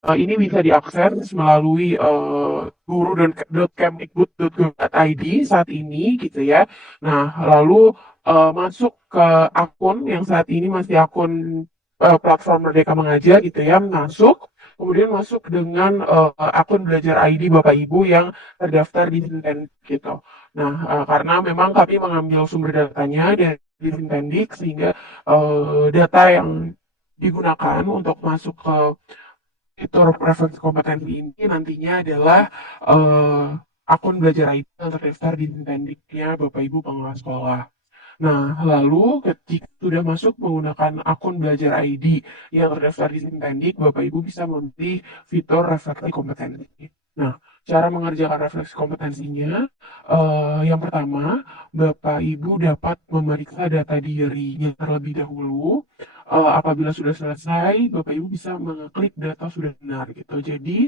Ini bisa diakses melalui guru.kemdikbud.go.id saat ini gitu ya. Nah, lalu masuk ke akun yang saat ini masih akun platform Merdeka Mengajar gitu ya, masuk. Kemudian masuk dengan akun Belajar ID Bapak Ibu yang terdaftar di Sinten gitu. Nah, karena memang kami mengambil sumber datanya dari Sintendik sehingga data yang digunakan untuk masuk ke fitur preferensi kompetensi ini nantinya adalah eh, akun belajar IT yang terdaftar di Intendiknya Bapak Ibu pengelola sekolah. Nah, lalu ketika sudah masuk menggunakan akun belajar ID yang terdaftar di Sintendik, Bapak Ibu bisa memilih fitur refleksi kompetensi. Nah, cara mengerjakan refleksi kompetensinya, yang pertama, Bapak Ibu dapat memeriksa data dirinya terlebih dahulu. Apabila sudah selesai, Bapak Ibu bisa mengeklik data sudah benar gitu. Jadi,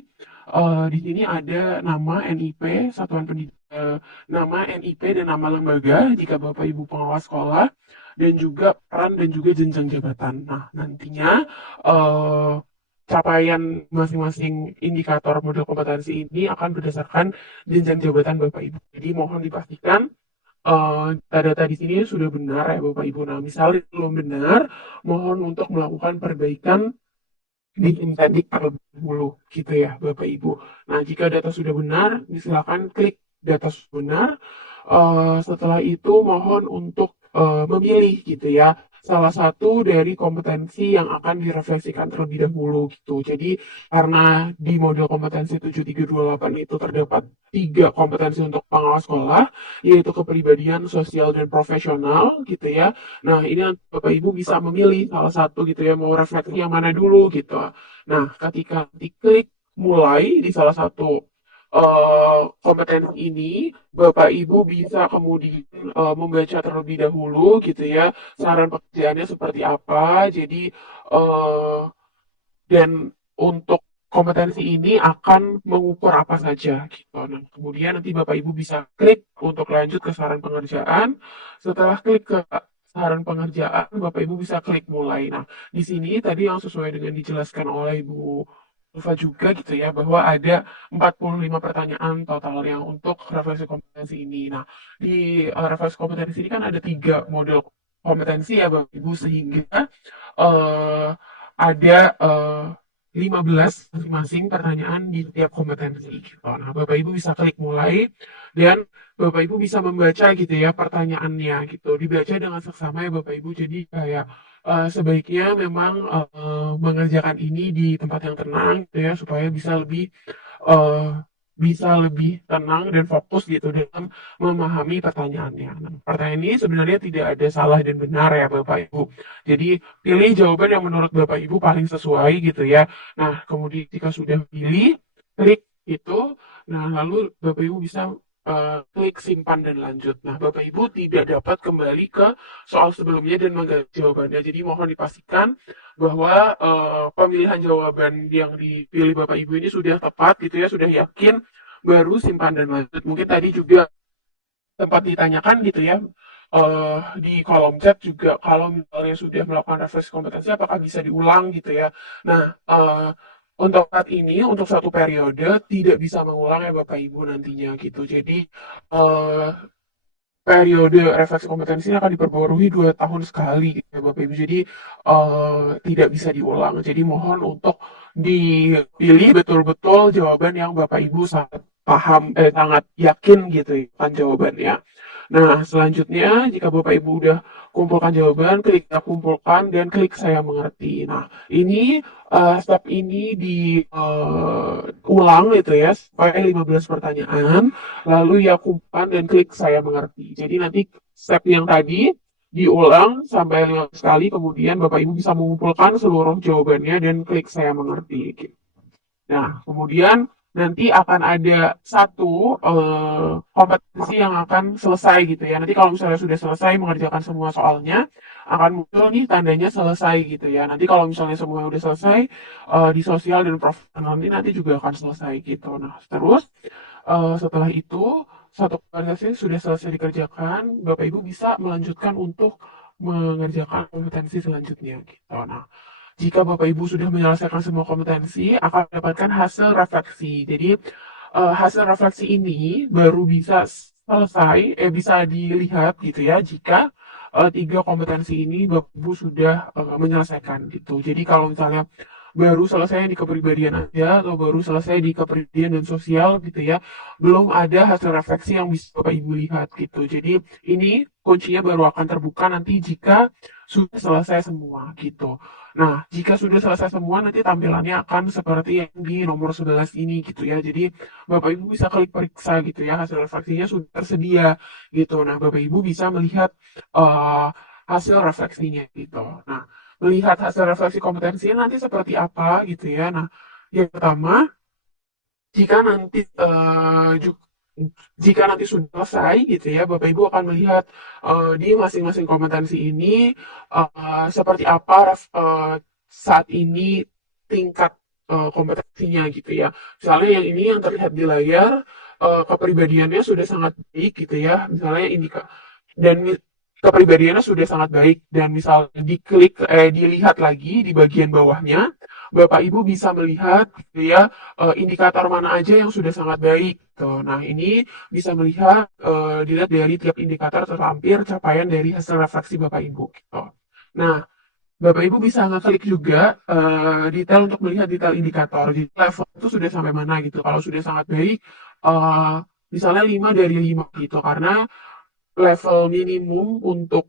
di sini ada nama NIP, Satuan Pendidikan, nama NIP dan nama lembaga jika Bapak Ibu pengawas sekolah, dan juga peran dan juga jenjang jabatan. Nah, nantinya eh, capaian masing-masing indikator model kompetensi ini akan berdasarkan jenjang jabatan Bapak Ibu. Jadi mohon dipastikan data-data di sini sudah benar ya Bapak Ibu. Nah, misalnya belum benar, mohon untuk melakukan perbaikan di Intadik terlebih dahulu gitu ya Bapak Ibu. Nah, jika data sudah benar, silakan klik data sudah benar. Setelah itu mohon untuk memilih gitu ya salah satu dari kompetensi yang akan direfleksikan terlebih dahulu gitu. Jadi karena di model kompetensi 7328 itu terdapat tiga kompetensi untuk pengawas sekolah, yaitu kepribadian, sosial, dan profesional gitu ya. Nah, ini nanti Bapak Ibu bisa memilih salah satu gitu ya, mau refleksi yang mana dulu gitu. Nah, ketika diklik mulai di salah satu kompetensi ini, Bapak Ibu bisa kemudian membaca terlebih dahulu gitu ya, saran pekerjaannya seperti apa. Jadi, dan untuk kompetensi ini akan mengukur apa saja gitu. Nah, kemudian nanti Bapak Ibu bisa klik untuk lanjut ke saran pengerjaan. Setelah klik ke saran pengerjaan, Bapak Ibu bisa klik mulai. Nah, di sini tadi yang sesuai dengan dijelaskan oleh Ibu Ulfa juga gitu ya, bahwa ada 45 pertanyaan total yang untuk refleksi kompetensi ini. Nah, di refleksi kompetensi ini kan ada tiga model kompetensi ya Bapak Ibu, sehingga eh, ada 15 masing-masing pertanyaan di setiap kompetensi gitu. Nah, Bapak Ibu bisa klik mulai dan Bapak Ibu bisa membaca gitu ya pertanyaannya gitu. Dibaca dengan seksama ya Bapak Ibu. Jadi kayak sebaiknya memang mengerjakan ini di tempat yang tenang gitu ya supaya eh, bisa lebih tenang dan fokus gitu dalam memahami pertanyaannya. Nah, pertanyaan ini sebenarnya tidak ada salah dan benar ya Bapak Ibu. Jadi pilih jawaban yang menurut Bapak Ibu paling sesuai gitu ya. Nah, kemudian jika sudah pilih, klik itu. Nah, lalu Bapak Ibu bisa klik simpan dan lanjut. Nah, Bapak Ibu tidak dapat kembali ke soal sebelumnya dan mengganti jawabannya. Jadi mohon dipastikan bahwa pemilihan jawaban yang dipilih Bapak Ibu ini sudah tepat gitu ya, sudah yakin, baru simpan dan lanjut. Mungkin tadi juga tempat ditanyakan gitu ya di kolom chat juga kalau misalnya sudah melakukan refresh kompetensi apakah bisa diulang gitu ya. Nah, untuk saat ini untuk satu periode tidak bisa mengulang ya Bapak Ibu nantinya gitu. Jadi eh, periode refleksi kompetensi ini akan diperbarui 2 tahun sekali gitu ya Bapak Ibu. Jadi tidak bisa diulang. Jadi mohon untuk dipilih betul-betul jawaban yang Bapak Ibu sangat paham, sangat yakin gitu ya kan jawabannya. Nah, selanjutnya jika Bapak Ibu udah kumpulkan jawaban, klik saya kumpulkan dan klik saya mengerti. Nah, ini step ini diulang gitu ya, supaya 15 pertanyaan lalu ya kumpulkan dan klik saya mengerti. Jadi nanti step yang tadi diulang sampai 15 kali, kemudian Bapak Ibu bisa mengumpulkan seluruh jawabannya dan klik saya mengerti. Gitu. Nah, kemudian nanti akan ada satu kompetensi yang akan selesai gitu ya. Nanti kalau misalnya sudah selesai mengerjakan semua soalnya, akan muncul nih tandanya selesai gitu ya. Nanti kalau misalnya semua udah selesai di sosial dan profesional nanti juga akan selesai gitu. Nah, terus setelah itu satu kompetensi sudah selesai dikerjakan, Bapak Ibu bisa melanjutkan untuk mengerjakan kompetensi selanjutnya gitu. Nah, jika Bapak Ibu sudah menyelesaikan semua kompetensi, akan mendapatkan hasil refleksi. Jadi, hasil refleksi ini baru bisa selesai, bisa dilihat gitu ya, jika tiga kompetensi ini Bapak Ibu sudah menyelesaikan gitu. Jadi kalau misalnya baru selesai di kepribadian aja atau baru selesai di kepribadian dan sosial gitu ya, belum ada hasil refleksi yang bisa Bapak Ibu lihat gitu. Jadi ini kuncinya baru akan terbuka nanti jika sudah selesai semua gitu. Nah, jika sudah selesai semua nanti tampilannya akan seperti yang di nomor 11 ini gitu ya. Jadi Bapak Ibu bisa klik periksa gitu ya, hasil refleksinya sudah tersedia gitu. Nah, Bapak Ibu bisa melihat uh, hasil refleksinya gitu. Nah, melihat hasil refleksi kompetensinya nanti seperti apa gitu ya. Nah, yang pertama, jika nanti jika nanti sudah selesai gitu ya, Bapak Ibu akan melihat di masing-masing kompetensi ini seperti apa saat ini tingkat kompetensinya gitu ya. Misalnya yang ini yang terlihat di layar kepribadiannya sudah sangat baik gitu ya. Misalnya dan kepribadiannya sudah sangat baik dan misalnya dilihat lagi di bagian bawahnya, Bapak Ibu bisa melihat gitu ya indikator mana aja yang sudah sangat baik. Gitu. Nah, ini bisa melihat dilihat dari tiap indikator terlampir capaian dari hasil refleksi Bapak Ibu. Gitu. Nah, Bapak Ibu bisa ngeklik juga detail untuk melihat detail indikator. Jadi level itu sudah sampai mana gitu. Kalau sudah sangat baik, eh, misalnya 5 dari 5 gitu. Karena level minimum untuk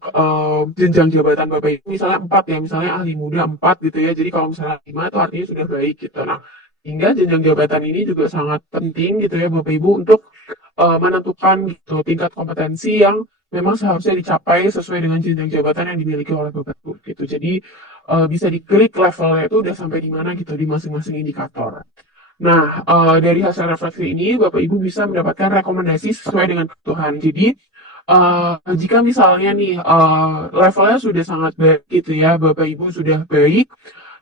jenjang jabatan Bapak Ibu misalnya 4 ya, misalnya ahli muda 4 gitu ya. Jadi kalau misalnya 5 itu artinya sudah baik gitu. Nah, hingga jenjang jabatan ini juga sangat penting gitu ya Bapak Ibu untuk menentukan gitu tingkat kompetensi yang memang seharusnya dicapai sesuai dengan jenjang jabatan yang dimiliki oleh Bapak Ibu gitu. Jadi bisa diklik levelnya itu udah sampai di mana gitu di masing-masing indikator. Nah, dari hasil refleksi ini Bapak Ibu bisa mendapatkan rekomendasi sesuai dengan kebutuhan. Jadi jika misalnya nih levelnya sudah sangat baik gitu ya, Bapak Ibu sudah baik.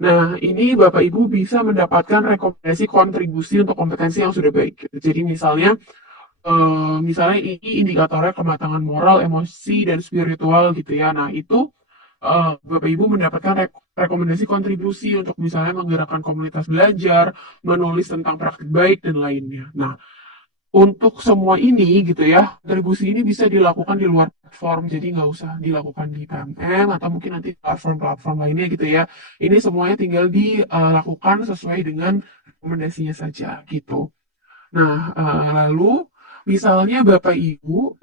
Nah, ini Bapak Ibu bisa mendapatkan rekomendasi kontribusi untuk kompetensi yang sudah baik. Gitu. Jadi misalnya ini indikatornya kematangan moral, emosi, dan spiritual gitu ya. Nah, itu Bapak Ibu mendapatkan rekomendasi kontribusi untuk misalnya menggerakkan komunitas belajar, menulis tentang praktik baik, dan lainnya. Nah, untuk semua ini gitu ya, kontribusi ini bisa dilakukan di luar platform, jadi nggak usah dilakukan di PMM atau mungkin nanti platform-platform lainnya gitu ya. Ini semuanya tinggal dilakukan sesuai dengan rekomendasinya saja gitu. Nah, lalu misalnya Bapak Ibu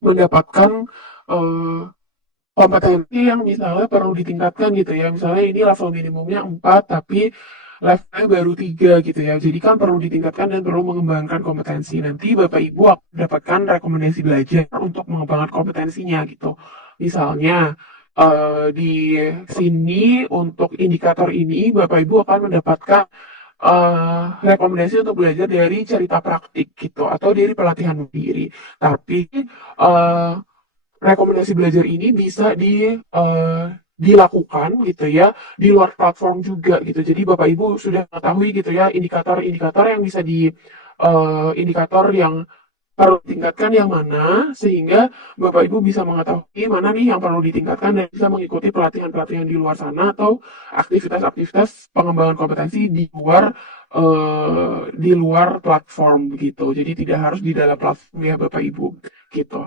mendapatkan eh, kompetensi yang misalnya perlu ditingkatkan gitu ya. Misalnya ini level minimumnya 4 tapi levelnya baru 3 gitu ya. Jadi kan perlu ditingkatkan dan perlu mengembangkan kompetensi. Nanti Bapak Ibu akan mendapatkan rekomendasi belajar untuk mengembangkan kompetensinya gitu. Misalnya di sini untuk indikator ini Bapak Ibu akan mendapatkan rekomendasi untuk belajar dari cerita praktik gitu atau dari pelatihan diri. Tapi eh, rekomendasi belajar ini bisa dilakukan gitu ya di luar platform juga gitu. Jadi Bapak Ibu sudah mengetahui gitu ya indikator-indikator yang bisa indikator yang perlu ditingkatkan yang mana sehingga Bapak Ibu bisa mengetahui mana nih yang perlu ditingkatkan dan bisa mengikuti pelatihan-pelatihan di luar sana atau aktivitas-aktivitas pengembangan kompetensi di luar platform gitu. Jadi tidak harus di dalam platform ya Bapak Ibu gitu.